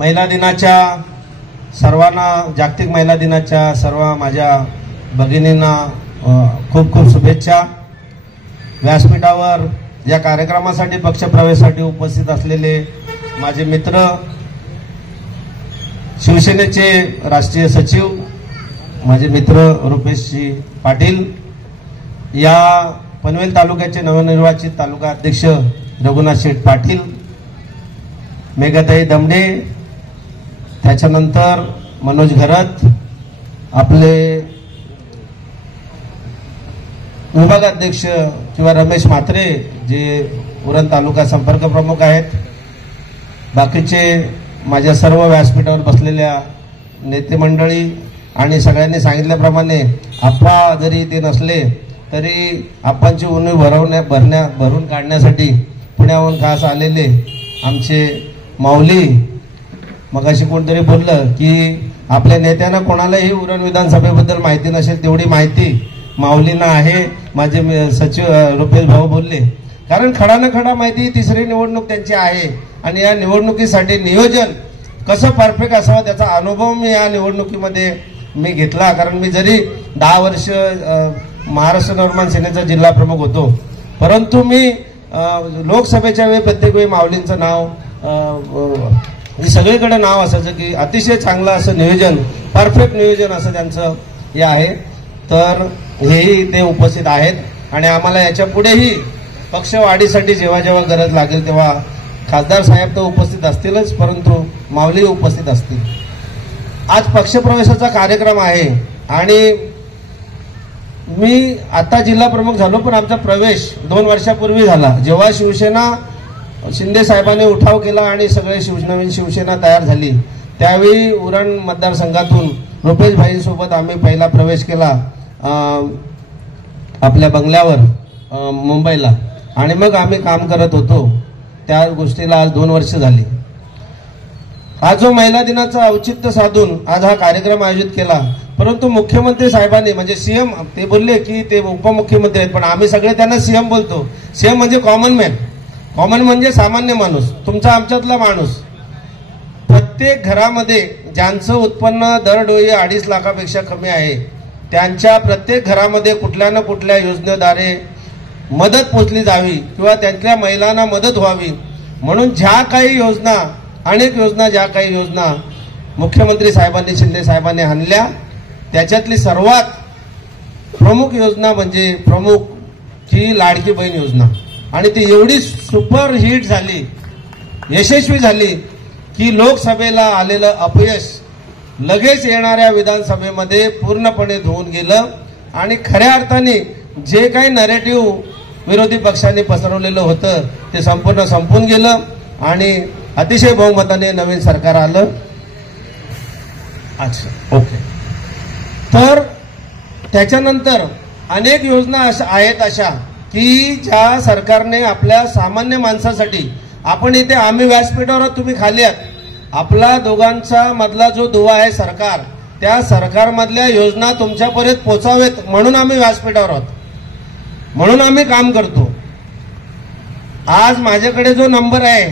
महिला दिनाच्या सर्वांना, जागतिक महिला दिनाच्या सर्व माझ्या भगिनींना खूप खूप शुभेच्छा। व्यासपीठावर या कार्यक्रमासाठी पक्षप्रवेशासाठी उपस्थित असलेले माझे मित्र, शिवसेनेचे राष्ट्रीय सचिव माझे मित्र रुपेशजी पाटील, या पनवेल तालुक्याचे नवनिर्वाचित तालुका अध्यक्ष रघुनाथ शेठ पाटील, मेघताई दमडे, त्याच्यानंतर मनोज घरत, आपले विभागाध्यक्ष किंवा रमेश म्हात्रे जे उरण तालुका संपर्क प्रमुख आहेत, बाकीचे माझ्या सर्व व्यासपीठावर बसलेल्या नेते मंडळी आणि सगळ्यांनी सांगितल्याप्रमाणे आप्पा जरी ते नसले तरी आप्पांची उणीव भरून काढण्यासाठी पुण्याहून खास आलेले आमचे माऊली, मगाशी कोणतरी बोललं की आपल्या नेत्यांना कोणालाही उरण विधानसभेबद्दल माहिती नसेल तेवढी माहिती माऊलींना आहे। माझे सचिव रुपेश भाऊ बोलले, कारण खडा न खडा माहिती तिसरी निवडणूक त्यांची आहे आणि या निवडणुकीसाठी नियोजन कसं परफेक्ट असावं त्याचा अनुभव मी या निवडणुकीमध्ये घेतला। कारण मी जरी 10 वर्ष महाराष्ट्र नवनिर्माण सेनेचा जिल्हा प्रमुख होतो, परंतु मी लोकसभेच्या वेळी प्रत्येक वेळी माऊलींचं नाव सगळीकडे नाव असायचं की अतिशय चांगलं असं नियोजन, परफेक्ट नियोजन असं त्यांचं हे आहे। तर हेही ते उपस्थित आहेत आणि आम्हाला याच्या पुढेही पक्षवाढीसाठी जेव्हा जेव्हा गरज लागेल तेव्हा खासदार साहेब तर उपस्थित असतीलच, परंतु माऊली उपस्थित असतील। आज पक्षप्रवेशाचा कार्यक्रम आहे आणि मी आता जिल्हा प्रमुख झालो, पण आमचा प्रवेश 2 वर्षापूर्वी झाला, जेव्हा शिवसेना शिंदे साहेबांनी उठाव केला आणि सगळे नवीन शिवसेना तयार झाली, त्यावेळी उरण मतदारसंघातून रुपेश भाईंसोबत आम्ही पहिला प्रवेश केला आपल्या बंगल्यावर मुंबईला, आणि मग आम्ही काम करत होतो। त्या गोष्टीला आज 2 वर्ष झाली। हा जो महिला दिनाचा औचित्य साधून आज हा कार्यक्रम आयोजित केला, परंतु मुख्यमंत्री साहेबांनी म्हणजे सीएम, ते बोलले की ते उपमुख्यमंत्री आहेत, पण आम्ही सगळे त्यांना सीएम बोलतो। सीएम म्हणजे कॉमन मॅन, कॉमन म्हणजे सामान्य माणूस, तुमचा आमच्यातला माणूस। प्रत्येक घरामध्ये ज्यांचं उत्पन्न दरडोई 2.5 लाखापेक्षा कमी आहे, त्यांच्या प्रत्येक घरामध्ये कुठल्या ना कुठल्या योजनेद्वारे मदत पोचली जावी किंवा त्यांच्या महिलांना मदत व्हावी म्हणून ज्या काही योजना, अनेक योजना, ज्या काही योजना मुख्यमंत्री साहेबांनी, शिंदे साहेबांनी आणल्या, त्याच्यातली सर्वात प्रमुख योजना म्हणजे प्रमुख ही लाडकी बहीण योजना, आणि ती एवढी सुपर हिट झाली, यशस्वी झाली की लोकसभेला आलेलं अपयश लगेच येणाऱ्या विधानसभेमध्ये पूर्णपणे धुवून गेलं आणि खऱ्या अर्थाने जे काही नरेटिव्ह विरोधी पक्षांनी पसरवलेलं होतं ते संपूर्ण संपून गेलं आणि अतिशय बहुमताने नवीन सरकार आलं। अच्छा, ओके। तर त्याच्यानंतर अनेक योजना आहेत अशा की ज्या सरकारने आपल्या सामान्य माणसासाठी, आपण इथे आम्ही व्यासपीठावर, तुम्ही खाली आहात, आपला दोघांचा मधला जो दुवा आहे सरकार, त्या सरकारमधल्या योजना तुमच्यापर्यंत पोहोचावेत म्हणून आम्ही व्यासपीठावर आहोत, म्हणून आम्ही काम करतो। आज माझ्याकडे जो नंबर आहे,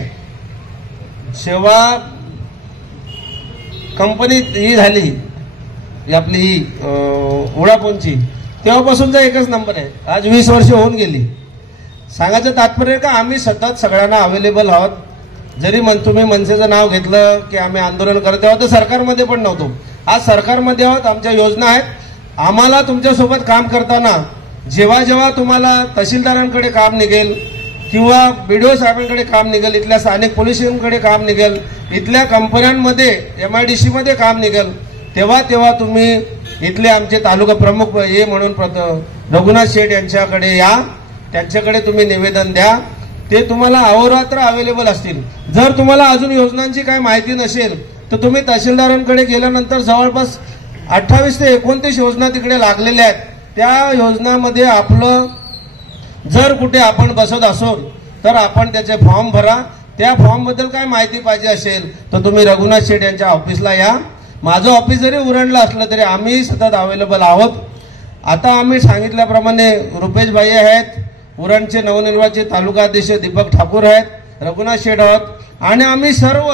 जेव्हा कंपनी ही झाली आपली वोडाफोनची, तेव्हापासूनचा एकच नंबर आहे। आज 20 वर्ष होऊन गेली। सांगायचं तात्पर्य का आम्ही सतत सगळ्यांना अवेलेबल आहोत। जरी तुम्ही मनसेचं नाव घेतलं की आम्ही आंदोलन करत आहोत, तर सरकारमध्ये पण नव्हतो, आज सरकारमध्ये आहोत, आमच्या योजना आहेत। आम्हाला तुमच्यासोबत काम करताना जेव्हा जेव्हा तुम्हाला तहसीलदारांकडे काम निघेल किंवा बीडीओ साहेबांकडे काम निघेल, इथल्या स्थानिक पोलिसांकडे काम निघेल, इथल्या कंपन्यांमध्ये MIDC मध्ये काम निघेल, तेव्हा तेव्हा तुम्ही इथले आमचे तालुका प्रमुख हे म्हणून रघुनाथ शेठ यांच्याकडे या, त्यांच्याकडे तुम्ही निवेदन द्या, ते तुम्हाला अहोरात्र अवेलेबल असतील। जर तुम्हाला अजून योजनांची काही माहिती नसेल तर तुम्ही तहसीलदारांकडे गेल्यानंतर जवळपास 28 ते 29 योजना तिकडे लागलेल्या आहेत। त्या योजनांमध्ये आपलं जर कुठे आपण बसत असो तर आपण त्याचे फॉर्म भरा, त्या फॉर्म बद्दल काय माहिती पाहिजे असेल तर तुम्ही रघुनाथ शेठ यांच्या ऑफिसला या। माझं ऑफिस जरी उरणला असलं तरी आम्ही सतत अवेलेबल आहोत। आता आम्ही सांगितल्याप्रमाणे रुपेश भाई आहेत, उरणचे नवनिर्वाचित तालुका अध्यक्ष दीपक ठाकूर आहेत, रघुनाथ शेठ आहोत आणि आम्ही सर्व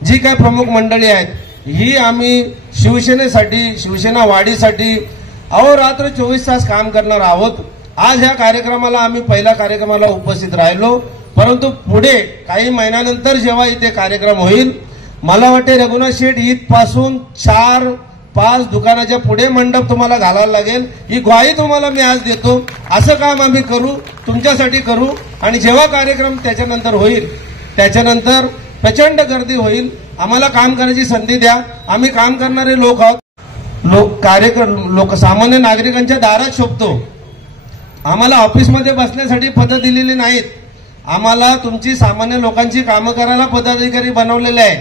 जी काय प्रमुख मंडळी आहेत ही आम्ही शिवसेनेसाठी, शिवसेना वाढीसाठी अहोरात्र 24 तास काम करणार आहोत. आज ह्या कार्यक्रमाला आम्ही पहिल्या कार्यक्रमाला उपस्थित राहिलो, परंतु पुढे काही महिन्यानंतर जेव्हा इथे कार्यक्रम होईल, मला वाटते रघुनाथ शेठ इथपासून 4-5 दुकानाच्या पुढे मंडप तुम्हाला घालायला लागेल. ही ग्वाही तुम्हाला मी आज देतो. असं काम आम्ही करू, तुमच्यासाठी करू. आणि जेव्हा कार्यक्रम त्याच्यानंतर होईल, त्याच्यानंतर प्रचंड गर्दी होईल. आम्हाला काम करण्याची संधी द्या. आम्ही काम करणारे लोक आहोत. लोक सामान्य नागरिकांच्या दारात शोभतो. आम्हाला ऑफिसमध्ये बसण्यासाठी पदं दिलेली नाहीत. आम्हाला तुमची सामान्य लोकांची कामं करायला पदाधिकारी बनवलेले आहे.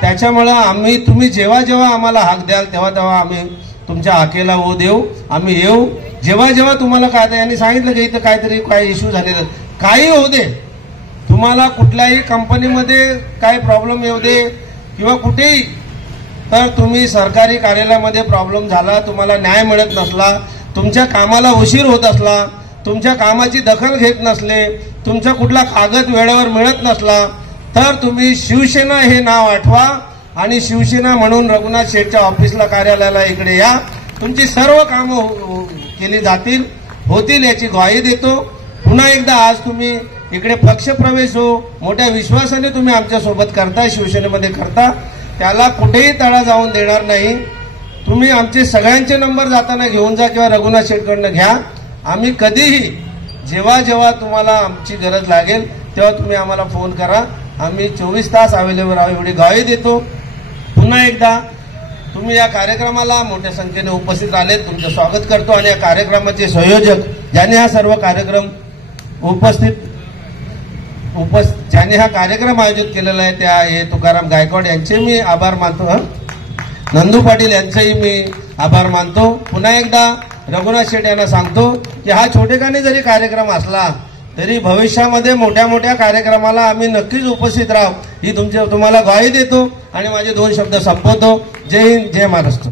त्याच्यामुळे तुम्ही जेव्हा जेव्हा आम्हाला हाक द्याल तेव्हा तेव्हा आम्ही तुमच्या हाकेला हो देऊ, आम्ही येऊ. जेव्हा जेव्हा तुम्हाला काय, यांनी सांगितलं की इथं काहीतरी काय इश्यू झालेला, काही होऊ दे, तुम्हाला कुठल्याही कंपनीमध्ये काय प्रॉब्लेम येऊ दे किंवा कुठेही, तर तुम्ही सरकारी कार्यालयामध्ये प्रॉब्लेम झाला, तुम्हाला न्याय मिळत नसला, तुमच्या कामाला उशीर होत असला, तुमच्या कामाची दखल घेत नसले, तुमचा कुठला कागद वेळेवर मिळत नसला, तर तुम्ही शिवसेना हे नाव आठवा आणि शिवसेना म्हणून रघुनाथ शेठच्या ऑफिसला, कार्यालयाला इकडे या. तुमची सर्व कामं केली जातील, होतील याची ग्वाही देतो. पुन्हा एकदा आज तुम्ही इकडे पक्षप्रवेश मोठ्या विश्वासाने तुम्ही आमच्या सोबत करता, शिवसेनेमध्ये करता, त्याला कुठेही तडा जाऊन देणार नाही. तुम्ही आमचे सगळ्यांचे नंबर जाताना घेऊन जा किंवा रघुनाथ शेठकडनं घ्या. आम्ही कधीही जेव्हा जेव्हा तुम्हाला आमची गरज लागेल तेव्हा तुम्ही आम्हाला फोन करा. आम्ही 24 तास अवेलेबल आहोत एवढी ग्वाही देतो. पुन्हा एकदा तुम्ही या कार्यक्रमाला मोठ्या संख्येने उपस्थित राहिले, तुमचं स्वागत करतो. आणि या कार्यक्रमाचे संयोजक ज्यांनी हा सर्व कार्यक्रम ज्यांनी हा कार्यक्रम आयोजित केलेला आहे त्या हे तुकाराम गायकवाड यांचे मी आभार मानतो. नंदू पाटील यांचेही मी आभार मानतो. पुन्हा एकदा रघुनाथ शेठ यांना सांगतो की हा छोटेखानी जरी कार्यक्रम असला तरी भविष्यामध्ये मोठ्या मोठ्या कार्यक्रमाला आम्ही नक्कीच उपस्थित राहू, ही तुम्हाला ग्वाही देतो आणि माझे 2 शब्द संपवतो. जय हिंद, जय महाराष्ट्र.